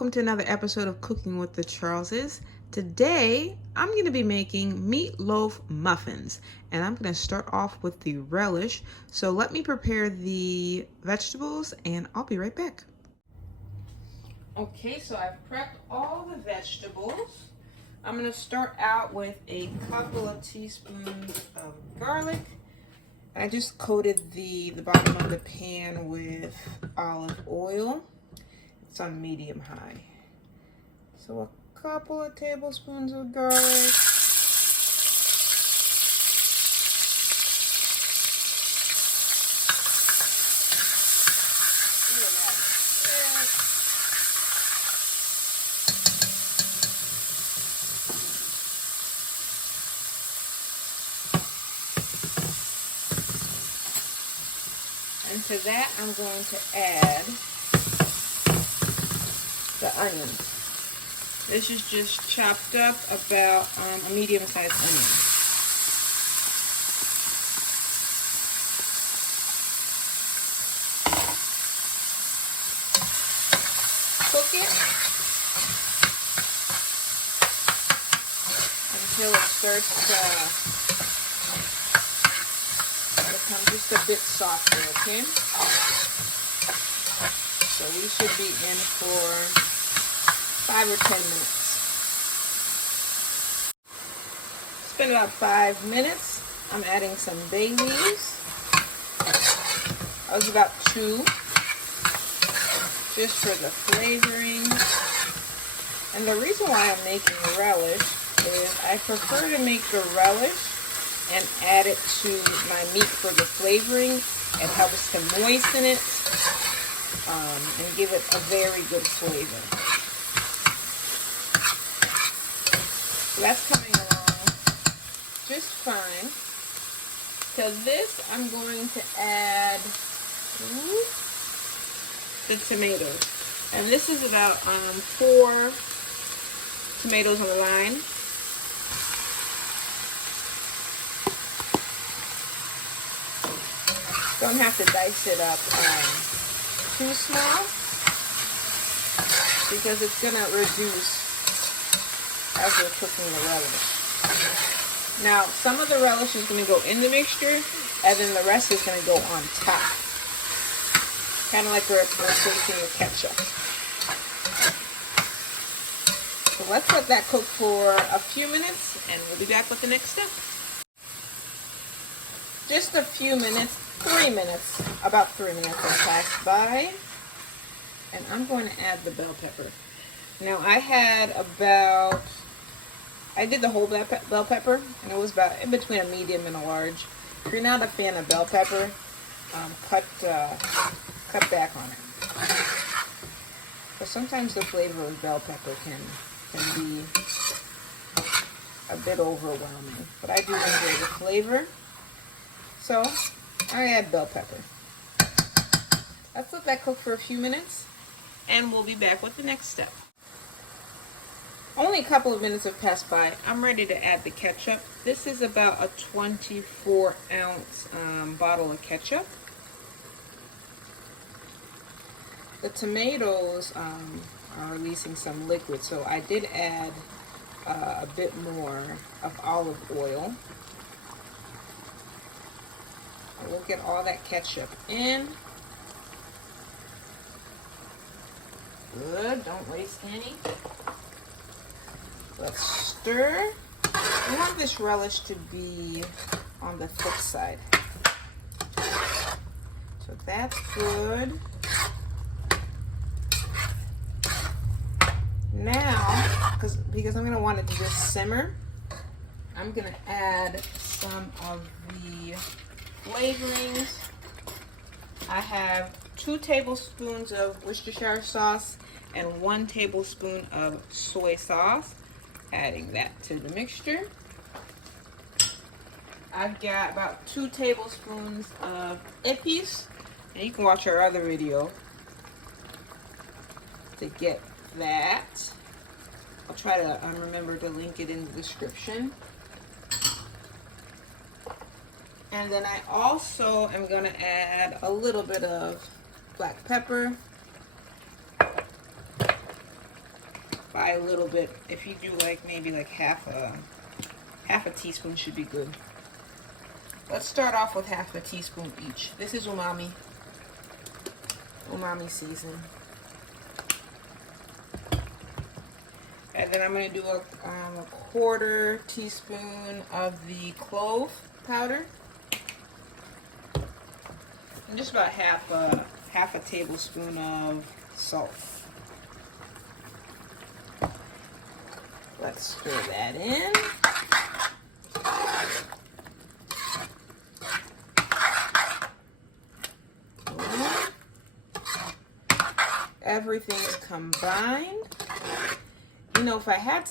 welcome to another episode of Cooking with the Charleses. Today, I'm going to be making meatloaf muffins, and I'm going to start off with the relish. So let me prepare the vegetables, and I'll be right back. Okay, so I've prepped all the vegetables. I'm going to start out with a couple of teaspoons of garlic. I just coated the bottom of the pan with olive oil. It's on medium high. So a couple of tablespoons of garlic. And to that, I'm going to add the onions. This is just chopped up about a medium-sized onion. Cook it until it starts to become just a bit softer, okay? So we should be in for 5 or 10 minutes. It's been about 5 minutes. I'm adding some bay leaves. That was about 2, just for the flavoring. And the reason why I'm making relish is I prefer to make the relish and add it to my meat for the flavoring. It helps to moisten it and give it a very good flavor. So that's coming along just fine. To this, I'm going to add the tomatoes. And this is about 4 tomatoes on the line. Don't have to dice it up too small because it's going to reduce as we're cooking the relish. Now, some of the relish is going to go in the mixture, and then the rest is going to go on top. Kind of like we're tasting your ketchup. So let's let that cook for a few minutes, and we'll be back with the next step. Just a few minutes, 3 minutes, about 3 minutes have passed by, and I'm going to add the bell pepper. Now I did the whole bell pepper, and it was about in between a medium and a large. If you're not a fan of bell pepper, cut back on it. But sometimes the flavor of bell pepper can be a bit overwhelming, but I do enjoy the flavor. So I add bell pepper. Let's let that cook for a few minutes, and we'll be back with the next step. Only a couple of minutes have passed by. I'm ready to add the ketchup. This is about a 24-ounce bottle of ketchup. The tomatoes are releasing some liquid, so I did add a bit more of olive oil. We'll get all that ketchup in. Good, don't waste any. Let's stir. We want this relish to be on the thick side. So that's good. Now, because I'm going to want it to just simmer, I'm going to add some of the flavorings. I have 2 tablespoons of Worcestershire sauce and 1 tablespoon of soy sauce. Adding that to the mixture. I've got about 2 tablespoons of epis, and you can watch our other video to get that. I'll try to remember to link it in the description. And then I also am going to add a little bit of black pepper by a little bit. If you do like maybe like half a teaspoon should be good. Let's start off with half a teaspoon each. This is umami season. And then I'm going to do a quarter teaspoon of the clove powder. And just about half a tablespoon of salt. Let's stir that in. Everything is combined. You know, if I had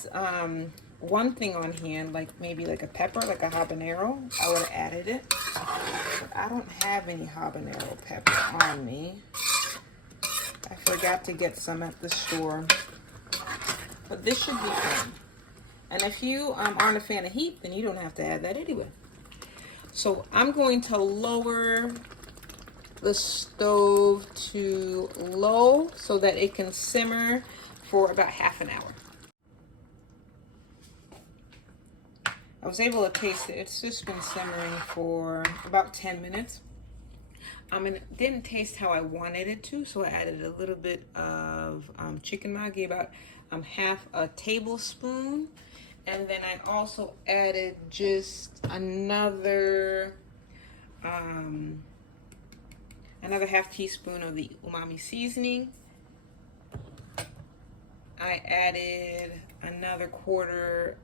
one thing on hand, like maybe like a pepper, like a habanero, I would have added it. But I don't have any habanero pepper on me. I forgot to get some at the store. But this should be fun. And if you aren't a fan of heat, then you don't have to add that anyway. So I'm going to lower the stove to low so that it can simmer for about half an hour. I was able to taste it. It's just been simmering for about 10 minutes. And it didn't taste how I wanted it to, so I added a little bit of chicken maggi, about half a tablespoon. And then I also added just another half teaspoon of the umami seasoning. I added another quarter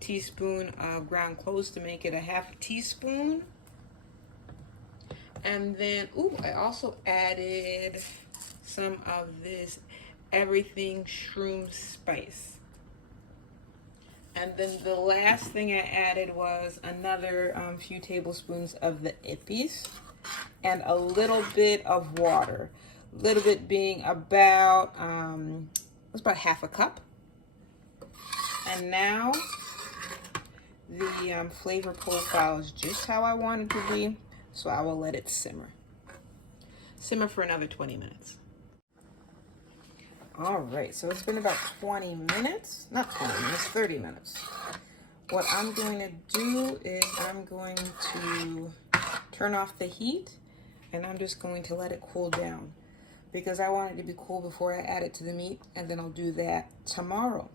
teaspoon of ground cloves to make it a half a teaspoon. And then, I also added some of this everything shroom spice. And then the last thing I added was another few tablespoons of the epis and a little bit of water. A little bit being about, it's about half a cup. And now the flavor profile is just how I want it to be, so I will let it simmer. Simmer for another 20 minutes. All right, so it's been about 20 minutes, not 20 minutes, 30 minutes. What I'm going to do is I'm going to turn off the heat and I'm just going to let it cool down because I want it to be cool before I add it to the meat, and then I'll do that tomorrow.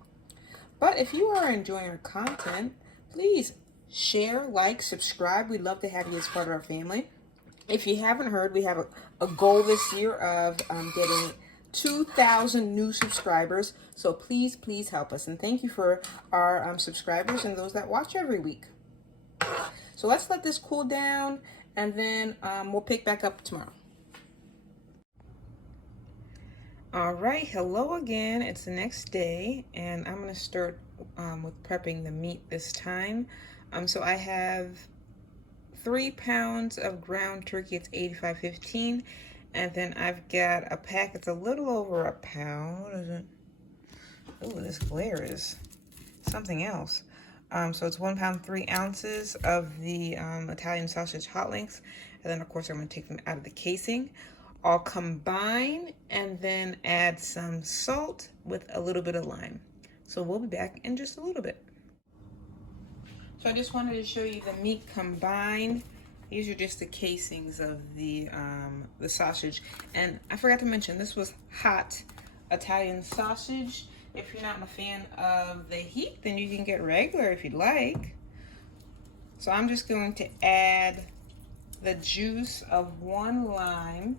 But if you are enjoying our content, please share, like, subscribe. We'd love to have you as part of our family. If you haven't heard, we have a goal this year of getting 2,000 new subscribers. So please, please help us. And thank you for our subscribers and those that watch every week. So let's let this cool down, and then we'll pick back up tomorrow. All right, hello again. It's the next day, and I'm going to start with prepping the meat this time. So I have 3 pounds of ground turkey. It's 85.15. And then I've got a pack. It's a little over a pound. What is it? Oh, this glare is something else. So it's 1 pound, 3 ounces of the Italian sausage hot links. And then, of course, I'm going to take them out of the casing. I'll combine and then add some salt with a little bit of lime. So we'll be back in just a little bit. So I just wanted to show you the meat combined. These are just the casings of the sausage. And I forgot to mention, this was hot Italian sausage. If you're not a fan of the heat, then you can get regular if you'd like. So I'm just going to add the juice of 1 lime.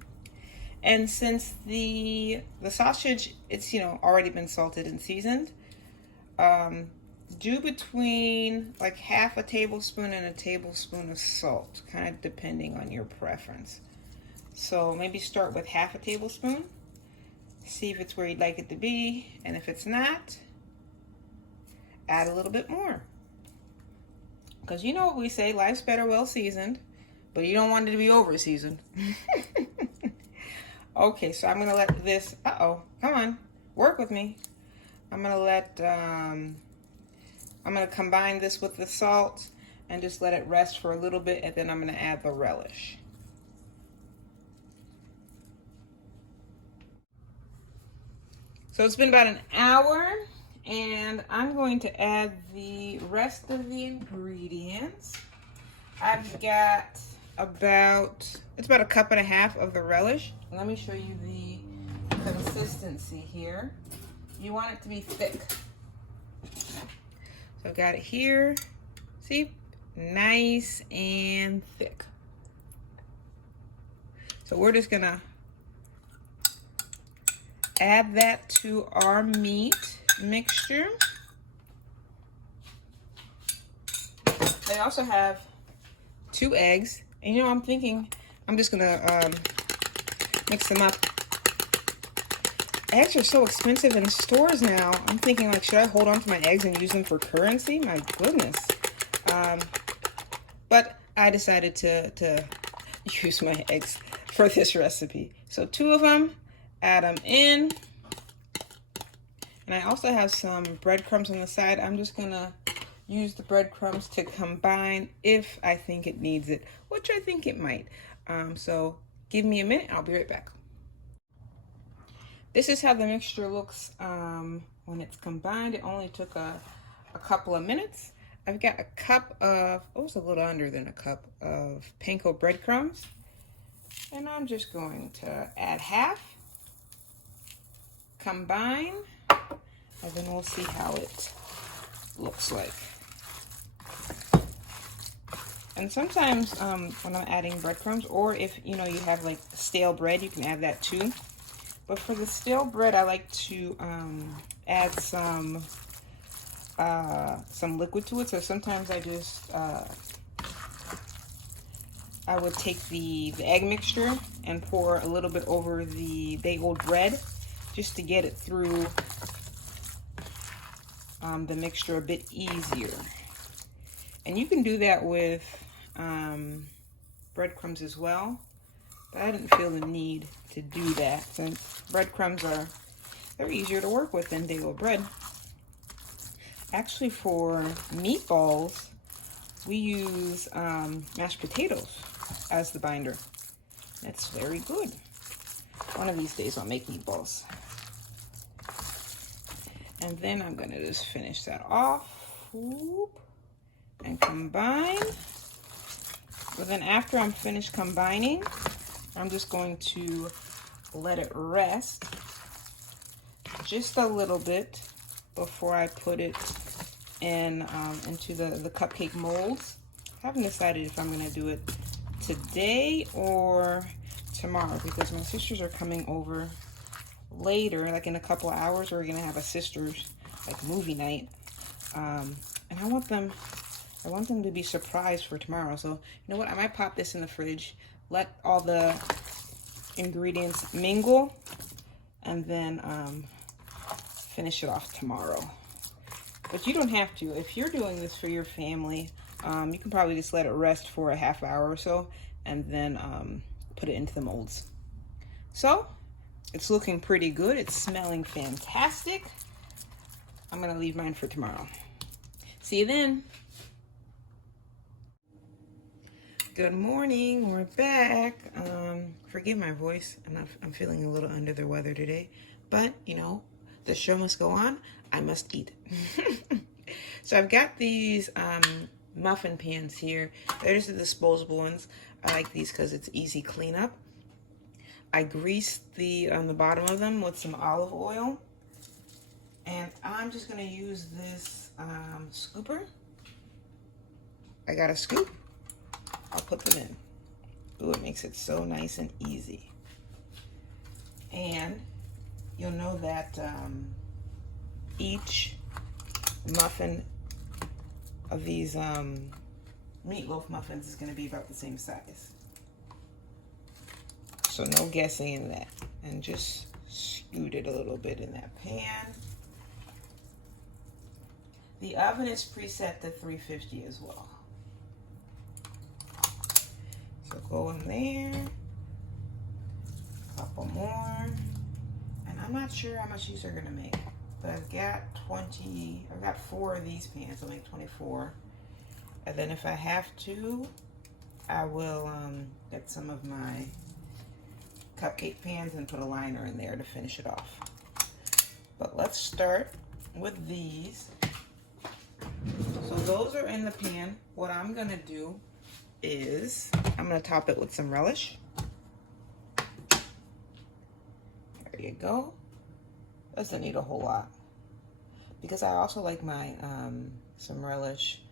And since the sausage, it's, already been salted and seasoned, do between like half a tablespoon and a tablespoon of salt, kind of depending on your preference. So maybe start with half a tablespoon, see if it's where you'd like it to be, and if it's not, add a little bit more. Because you know what we say, life's better well seasoned, but you don't want it to be over seasoned. Okay, so I'm gonna let this, come on, work with me. I'm gonna combine this with the salt and just let it rest for a little bit, and then I'm gonna add the relish. So it's been about an hour, and I'm going to add the rest of the ingredients. I've got it's about a cup and a half of the relish. Let me show you the consistency here. You want it to be thick. So I've got it here. See? Nice and thick. So we're just gonna add that to our meat mixture. I also have 2 eggs. And you know, I'm thinking I'm just gonna mix them up. Eggs are so expensive in stores now. I'm thinking, like, should I hold on to my eggs and use them for currency? My goodness. But I decided to use my eggs for this recipe. So 2 of them, add them in. And I also have some breadcrumbs on the side. I'm just gonna use the breadcrumbs to combine if I think it needs it, which I think it might. So give me a minute, I'll be right back. This is how the mixture looks when it's combined. It only took a couple of minutes. I've got a cup of, it's a little under than a cup of panko breadcrumbs. And I'm just going to add half, combine, and then we'll see how it looks like. And sometimes when I'm adding breadcrumbs, or if you know you have like stale bread, you can add that too. But for the stale bread, I like to add some liquid to it. So sometimes I just I would take the egg mixture and pour a little bit over the day-old bread just to get it through the mixture a bit easier. And you can do that with breadcrumbs as well, but I didn't feel the need to do that since breadcrumbs they're easier to work with than day-old bread. Actually, for meatballs, we use mashed potatoes as the binder. That's very good. One of these days I'll make meatballs. And then I'm gonna just finish that off. Whoop, and combine. But then after I'm finished combining, I'm just going to let it rest just a little bit before I put it in into the cupcake molds. I haven't decided if I'm gonna do it today or tomorrow because my sisters are coming over later, like in a couple of hours. We're gonna have a sisters like movie night, and I want them to be surprised for tomorrow. So you know what, I might pop this in the fridge, let all the ingredients mingle, and then finish it off tomorrow. But you don't have to. If you're doing this for your family, you can probably just let it rest for a half hour or so and then put it into the molds. So it's looking pretty good. It's smelling fantastic. I'm gonna leave mine for tomorrow. See you then. Good morning, we're back. Forgive my voice, I'm feeling a little under the weather today, but you know, the show must go on. I must eat. So I've got these muffin pans here. They're just the disposable ones. I like these because it's easy cleanup. I greased the bottom of them with some olive oil, and I'm just gonna use this scooper. I got a scoop. I'll put them in. Ooh, it makes it so nice and easy. And you'll know that each muffin of these meatloaf muffins is going to be about the same size. So no guessing in that. And just scoot it a little bit in that pan. The oven is preset to 350 as well. So go in there. A couple more. And I'm not sure how much these are going to make. But I've got 4 of these pans. I'll make 24. And then if I have to, I will get some of my cupcake pans and put a liner in there to finish it off. But let's start with these. So those are in the pan. What I'm gonna do is I'm gonna top it with some relish. There you go. Doesn't need a whole lot, because I also like my some relish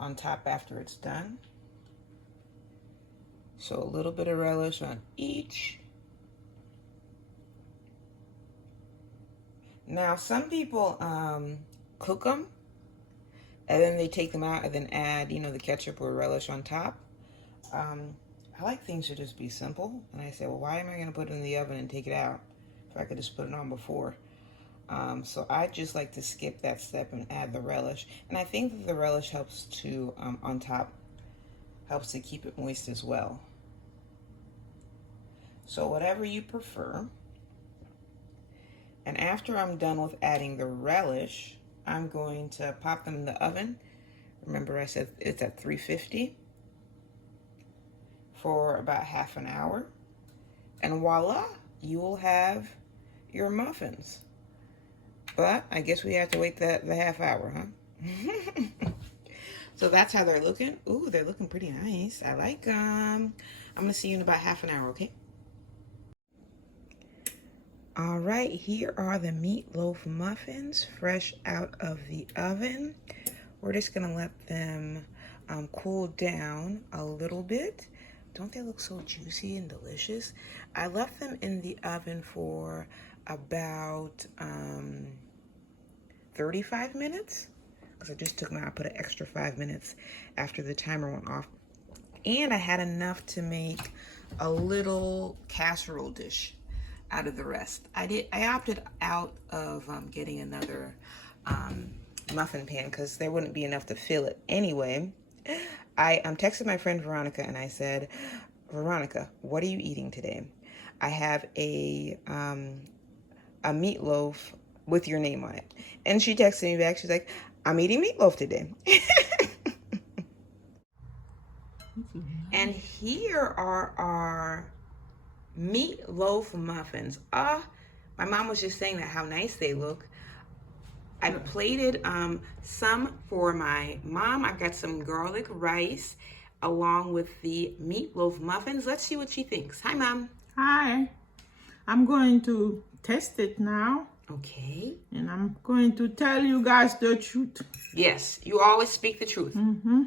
on top after it's done. So a little bit of relish on each. Now some people cook them and then they take them out and then add, you know, the ketchup or relish on top. I like things to just be simple, and I say, well, why am I gonna put it in the oven and take it out if I could just put it on before? So I just like to skip that step and add the relish. And I think that the relish helps to, on top, helps to keep it moist as well. So whatever you prefer. And after I'm done with adding the relish, I'm going to pop them in the oven. Remember I said it's at 350 for about half an hour. And voila, you will have your muffins. But I guess we have to wait the half hour, huh? So that's how they're looking. Ooh, they're looking pretty nice. I like them. I'm gonna see you in about half an hour, okay? All right, here are the meatloaf muffins, fresh out of the oven. We're just gonna let them cool down a little bit. Don't they look so juicy and delicious? I left them in the oven for about 35 minutes, because I just took them out. I put an extra 5 minutes after the timer went off. And I had enough to make a little casserole dish out of the rest. I opted out of getting another muffin pan because there wouldn't be enough to fill it anyway. I texted my friend Veronica and I said, Veronica, what are you eating today? I have a meatloaf with your name on it. And she texted me back, she's like, I'm eating meatloaf today. And here are our meatloaf muffins. My mom was just saying that how nice they look. I plated some for my mom. I've got some garlic rice along with the meatloaf muffins. Let's see what she thinks. Hi, Mom. Hi. I'm going to test it now. Okay. And I'm going to tell you guys the truth. Yes, you always speak the truth. Mm-hmm.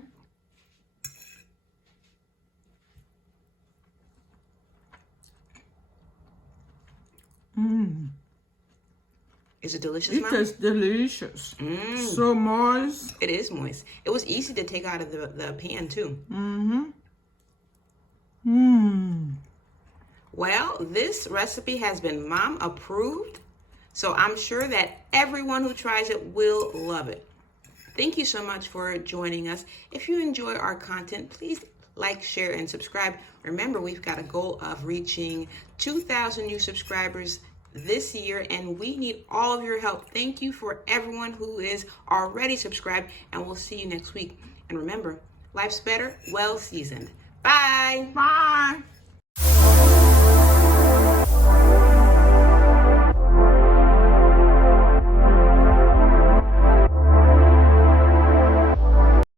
Mm. Is it delicious, Mom? It is delicious. So moist. It is moist. It was easy to take out of the pan, too. Mm-hmm. Mmm. Well, this recipe has been Mom approved, so I'm sure that everyone who tries it will love it. Thank you so much for joining us. If you enjoy our content, please like, share, and subscribe. Remember, we've got a goal of reaching 2,000 new subscribers this year, and we need all of your help. Thank you for everyone who is already subscribed, and we'll see you next week. And remember, life's better, well seasoned. Bye. Bye.